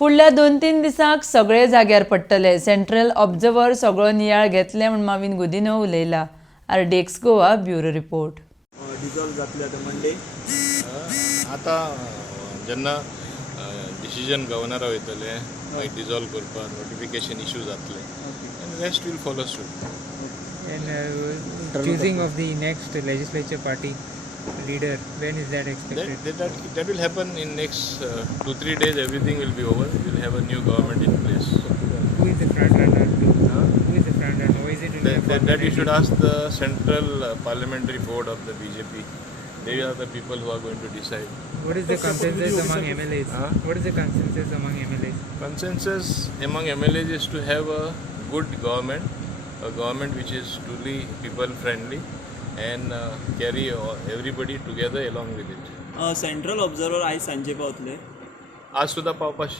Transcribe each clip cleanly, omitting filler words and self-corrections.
फुडल्या 2-3 दिसांक सगळे जाग्यार पडटले. सेंट्रल ऑब्झर्वर सगळो नियाळ घेतले म्हण Mauvin Gudino उलयला. RDX Goa bureau report. Dissolve जातले आतां मंडे आता जेन्ना डिसिजन गव्हर्नरा वयतले मागीर डिझॉल्व करपाक नोटिफिकेशन इश्यू जातले आनी rest will follow suit. And choosing of the next legislature party leader, when is that expected? That will happen in next 2-3 days. Everything will be over. We will have a new government in place. Who is the front runner? Who is the front runner? Who is it? That you should ask the Central Parliamentary Board of the BJP. They are the people who are going to decide. What is the consensus among MLAs? What is the consensus among MLAs? Consensus among MLAs is to have a good government, a government which is truly people friendly and carry everybody together along with it. Central observer आयज सांजे पावतले. आज सुद्धा पावपाक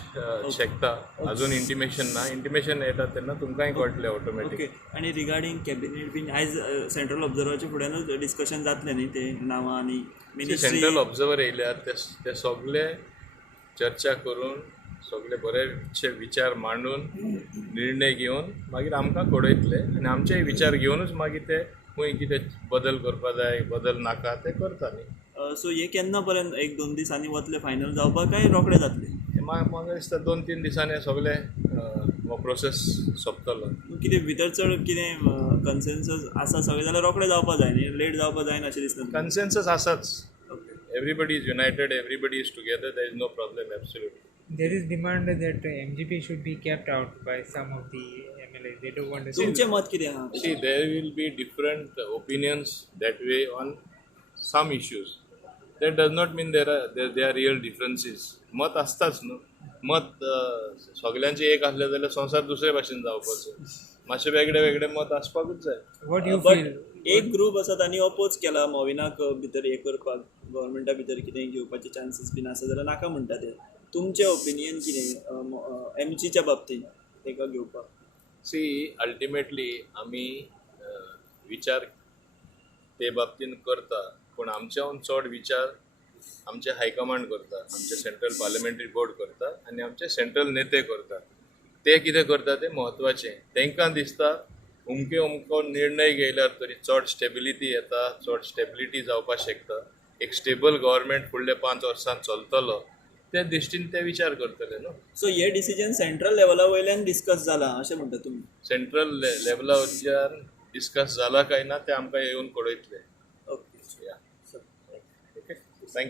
शकता. अजून intimation ना. Intimation येता तेन्ना तुमकांय कळटलें ऑटोमॅटीक. ओके. आनी रिगार्डींग कॅबिनेट बीन आयज सेंट्रल ऑब्झर्वराच्या फुड्यानूच डिस्कशन जातलें न्ही ते नांवां आनी मिनिस्ट्री. सेंट्रल ऑब्झर्वर येयल्यार ते सगळे चर्चा करून सगळे बरेचशे विचार मांडून निर्णय घेवन मागीर आमकां कळयतले आनी आमचेय विचार घेवनूच मागीर ते खंय कितें बदल करपा जाय बदल नाका ते करता न्ही. सो हे केन्ना पर्यंत 1-2 दिसांनी वतले फायनल जावपाक काय रोखडे जातले? म्हाका दिसता 2-3 दिसांनी सगळे हो प्रोसेस सोंपतलो. कितें भितर चड कितें कन्सेन्सस आसा सगळे जाल्यार रोखडे जावपा जाय न्ही, लेट जावपा जायना अशें दिसता. कन्सेन्सस आसाच. Everybody is united, everybody is together, there is no problem absolutely. There is demand that MGP should be kept out by some of the MLAs. They don't want to. तुमचें मत कितें आहा? See, there will be different opinions that way on some issues. That does not mean there are real differences. मत आसताच न्हू. मत सगळ्यांचें एक आसलें जाल्यार संवसार दुसरे भाशेन जावपाचो. मातशें वेगळे वेगळे मत आसपाकूच जाय. What do you but feel? एक ग्रूप आसा तांणी अपोज केला मोविनाक भितर हे करपाक, गव्हर्मेंटा भितर कितें घेवपाचे चान्सीस बीन आसा जाल्यार नाका म्हणटा ते. तुमचें ओपिनियन कितें एमचीच्या बाबतींत ताका घेवपाक? सी अल्टिमेटली आमी विचार ते बाबतीन करता पूण आमच्याहून चड विचार आमचे हायकमांड करता, आमचे सेंट्रल पार्लिमेंटरी बोर्ड करता आनी आमचे सेंट्रल नेते करता. ते कितें करता तें म्हत्वाचें. तांकां दिसता अमको निर्णय घेयल्यार तरी चड स्टेबिलिटी येता, चड स्टेबिलिटी जावपाक शकता, एक स्टेबल गव्हर्मेंट फुडल्या 5 वर्सांत चलतलो, त्या दृश्टीन ते विचार करतले न्हू. सो हे डिसिजन सेंट्रल लेवला वयल्यान डिस्कस जाला अशें म्हणटा तुमी? सेंट्रल लेवला वयल्यान डिस्कस जाला काय ना ते आमकां येवन कळयतले.